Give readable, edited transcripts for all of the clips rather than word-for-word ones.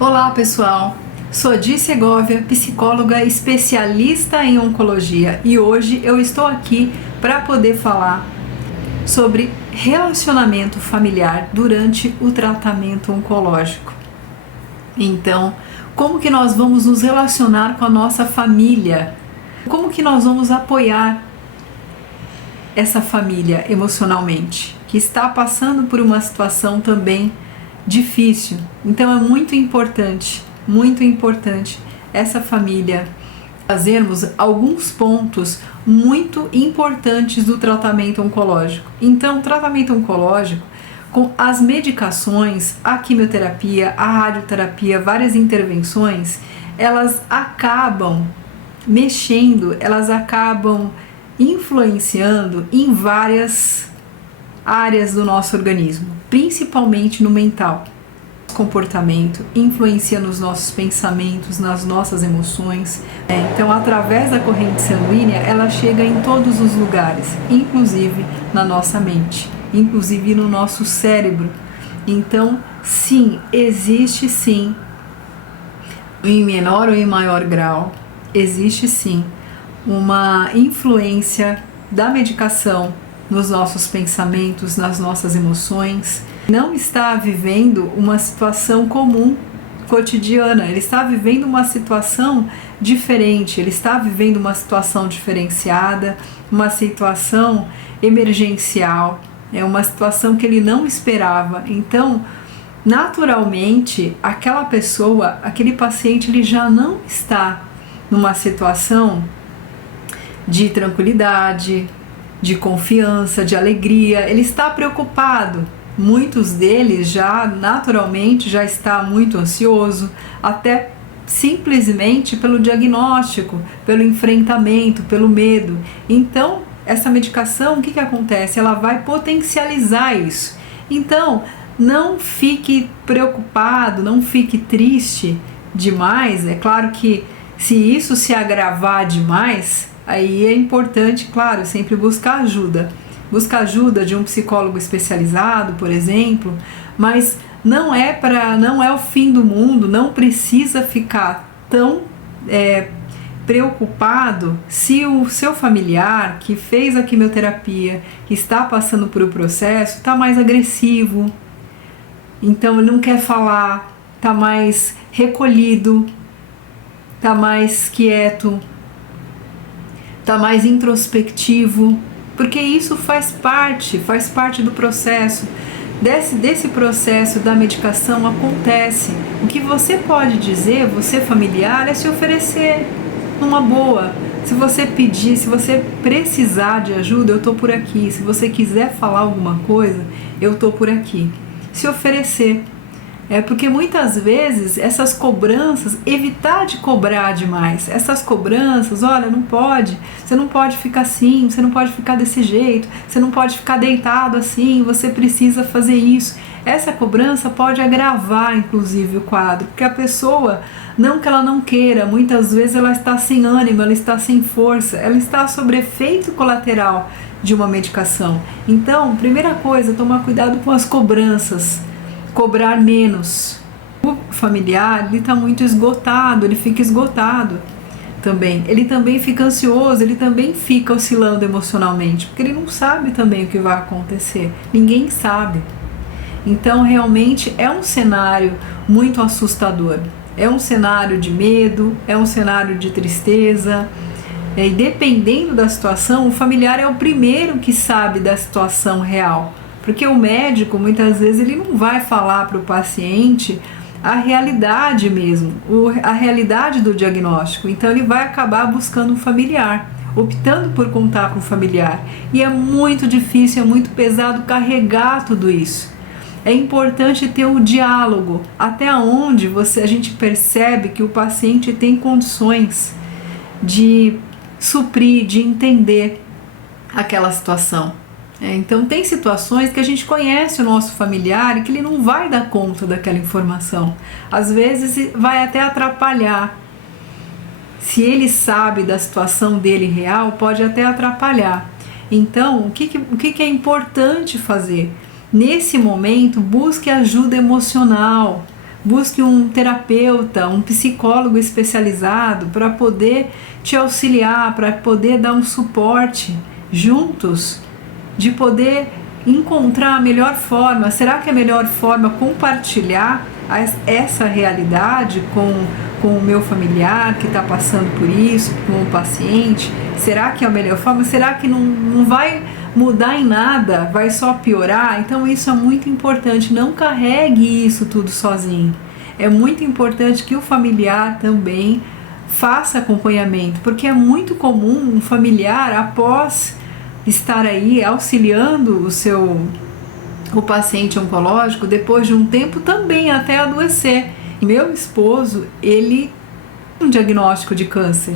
Olá pessoal, sou a Di Segovia, psicóloga especialista em oncologia e hoje eu estou aqui para poder falar sobre relacionamento familiar durante o tratamento oncológico. Então, como que nós vamos nos relacionar com a nossa família? Como que nós vamos apoiar essa família emocionalmente, que está passando por uma situação também difícil? Então é muito importante essa família fazermos alguns pontos muito importantes do tratamento oncológico. Então, o tratamento oncológico, com as medicações, a quimioterapia, a radioterapia, várias intervenções, elas acabam mexendo, elas acabam influenciando em várias áreas do nosso organismo, principalmente no mental. O comportamento influencia nos nossos pensamentos, nas nossas emoções. Então, através da corrente sanguínea, ela chega em todos os lugares, inclusive na nossa mente, inclusive no nosso cérebro. Então, sim, existe sim, em menor ou em maior grau, existe sim uma influência da medicação nos nossos pensamentos, nas nossas emoções. Não está vivendo uma situação comum, cotidiana, ele está vivendo uma situação diferente, ele está vivendo uma situação diferenciada, uma situação emergencial, é uma situação que ele não esperava. Então, naturalmente, aquela pessoa, aquele paciente, ele já não está numa situação de tranquilidade, de confiança, de alegria, ele está preocupado. Muitos deles já naturalmente já está muito ansioso, até simplesmente pelo diagnóstico, pelo enfrentamento, pelo medo. Então, essa medicação, o que acontece? Ela vai potencializar isso. Então, não fique preocupado, não fique triste demais. É claro que se isso se agravar demais, aí é importante, claro, sempre buscar ajuda. Busca ajuda de um psicólogo especializado, por exemplo, mas não é o fim do mundo, não precisa ficar tão preocupado se o seu familiar que fez a quimioterapia, que está passando por o processo, está mais agressivo, então ele não quer falar, está mais recolhido, está mais quieto, está mais introspectivo, porque isso faz parte do processo. Desse processo da medicação acontece. O que você pode dizer, você familiar, é se oferecer numa boa. Se você pedir, se você precisar de ajuda, eu estou por aqui. Se você quiser falar alguma coisa, eu estou por aqui. Se oferecer. Porque muitas vezes essas cobranças, evitar de cobrar demais, essas cobranças, olha, não pode, você não pode ficar assim, você não pode ficar desse jeito, você não pode ficar deitado assim, você precisa fazer isso. Essa cobrança pode agravar, inclusive, o quadro, porque a pessoa, não que ela não queira, muitas vezes ela está sem ânimo, ela está sem força, ela está sob efeito colateral de uma medicação. Então, primeira coisa, tomar cuidado com as cobranças. Cobrar menos. O familiar, ele está muito esgotado, ele fica esgotado também. Ele também fica ansioso, ele também fica oscilando emocionalmente, porque ele não sabe também o que vai acontecer. Ninguém sabe. Então, realmente é um cenário muito assustador. É um cenário de medo, é um cenário de tristeza. E dependendo da situação, o familiar é o primeiro que sabe da situação real. Porque o médico, muitas vezes, ele não vai falar para o paciente a realidade mesmo, a realidade do diagnóstico. Então, ele vai acabar buscando um familiar, optando por contar com o familiar. E é muito difícil, é muito pesado carregar tudo isso. É importante ter o diálogo, até onde a gente percebe que o paciente tem condições de suprir, de entender aquela situação. Então tem situações que a gente conhece o nosso familiar e que ele não vai dar conta daquela informação. Às vezes vai até atrapalhar. Se ele sabe da situação dele real, pode até atrapalhar. Então, o que é importante fazer? Nesse momento, busque ajuda emocional. busque um terapeuta, um psicólogo especializado para poder te auxiliar, para poder dar um suporte juntos, de poder encontrar a melhor forma. Será que é a melhor forma compartilhar essa realidade com o meu familiar que está passando por isso, com o paciente? Será que é a melhor forma? Será que não vai mudar em nada, vai só piorar? Então isso é muito importante, não carregue isso tudo sozinho. É muito importante que o familiar também faça acompanhamento, porque é muito comum um familiar, após estar aí auxiliando o paciente oncológico, depois de um tempo também até adoecer. Meu esposo, ele tem um diagnóstico de câncer.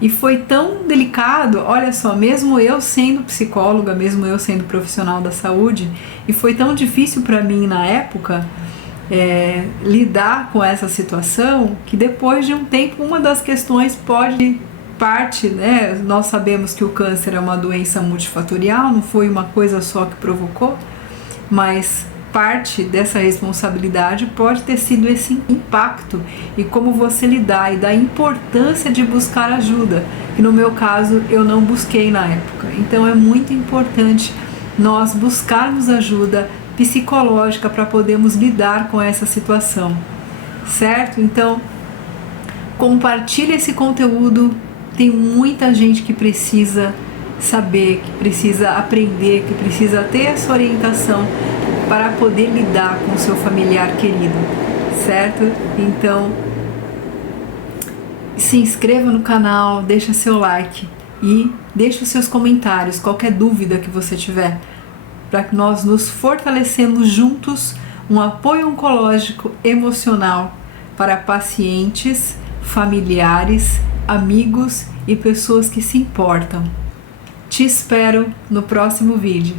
E foi tão delicado, olha só, mesmo eu sendo psicóloga, mesmo eu sendo profissional da saúde, e foi tão difícil para mim na época lidar com essa situação, que depois de um tempo, uma das questões parte, né? Nós sabemos que o câncer é uma doença multifatorial, não foi uma coisa só que provocou, mas parte dessa responsabilidade pode ter sido esse impacto e como você lidar, e da importância de buscar ajuda, que no meu caso eu não busquei na época. Então é muito importante nós buscarmos ajuda psicológica para podermos lidar com essa situação, certo? Então compartilhe esse conteúdo, tem muita gente que precisa saber, que precisa aprender, que precisa ter essa orientação para poder lidar com o seu familiar querido, certo? Então, se inscreva no canal, deixa seu like e deixe os seus comentários, qualquer dúvida que você tiver, para que nós nos fortalecemos juntos, um apoio oncológico emocional para pacientes, familiares, amigos e pessoas que se importam. Te espero no próximo vídeo.